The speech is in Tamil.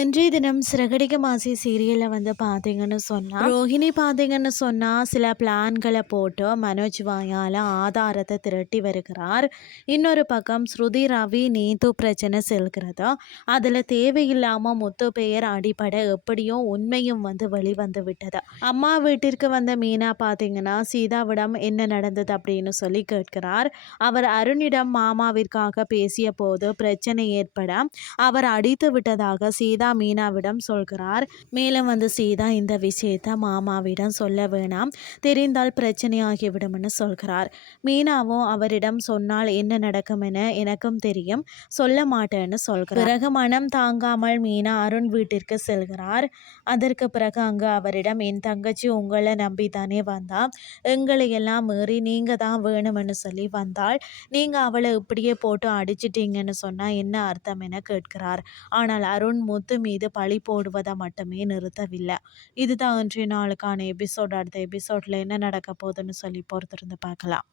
இன்றைய தினம் சிறகடிக்க மாசி சீரியலில் வந்து பார்த்தீங்கன்னு சொன்னால் ரோஹிணி பார்த்தீங்கன்னு சொன்னால் சில பிளான்களை போட்டு மனோஜ் வாயால் ஆதாரத்தை திரட்டி வருகிறார். இன்னொரு பக்கம் ஸ்ருதி ரவி நீத்து பிரச்சனை செல்கிறது? அதில் தேவையில்லாமல் முத்து பெயர் அடிப்படை எப்படியோ உண்மையும் வந்து வெளிவந்து விட்டது? அம்மா வீட்டிற்கு வந்த மீனா பார்த்தீங்கன்னா சீதாவிடம் என்ன நடந்தது? அப்படின்னு சொல்லி கேட்கிறார். அவர் அருணிடம் மாமாவிற்காக பேசிய போது பிரச்சனை ஏற்பட அவர் அடித்து விட்டதாக சீதா மீனாவிடம் சொல்கிறார். மேலும் வந்து சீதா இந்த விஷயத்தை மாமாவிடம் சொல்ல வேணாம். தெரிந்தால் பிரச்சனையாகிவிடும்னு சொல்கிறார். மீனாவும் அவரிடம் சொன்னால் என்ன நடக்கும் என எனக்கும் தெரியும். சொல்ல மாட்டேன்னு சொல்கிறார். பிறகு மனம் தாங்காமல் மீனா அருண் வீட்டிற்கு செல்கிறார். அதற்கு பிறகு அங்கு அவரிடம் என் தங்கச்சி உங்களை நம்பி தானே வந்தா? எங்களை எல்லாம் மீறி நீங்க தான் வேணும்னு சொல்லி வந்தால் நீங்க அவளை இப்படியே போட்டு அடிச்சிட்டீங்கன்னு சொன்னா என்ன அர்த்தம்? என கேட்கிறார். ஆனால் அருண் முத்து மீது பழி போடுவதை மட்டுமே நிறுத்தவில்லை. இதுதான் இன்றைய நாளுக்கான எபிசோட். அடுத்த எபிசோடில் என்ன நடக்க போகுதுன்னு சொல்லி பொறுத்திருந்து பார்க்கலாம்.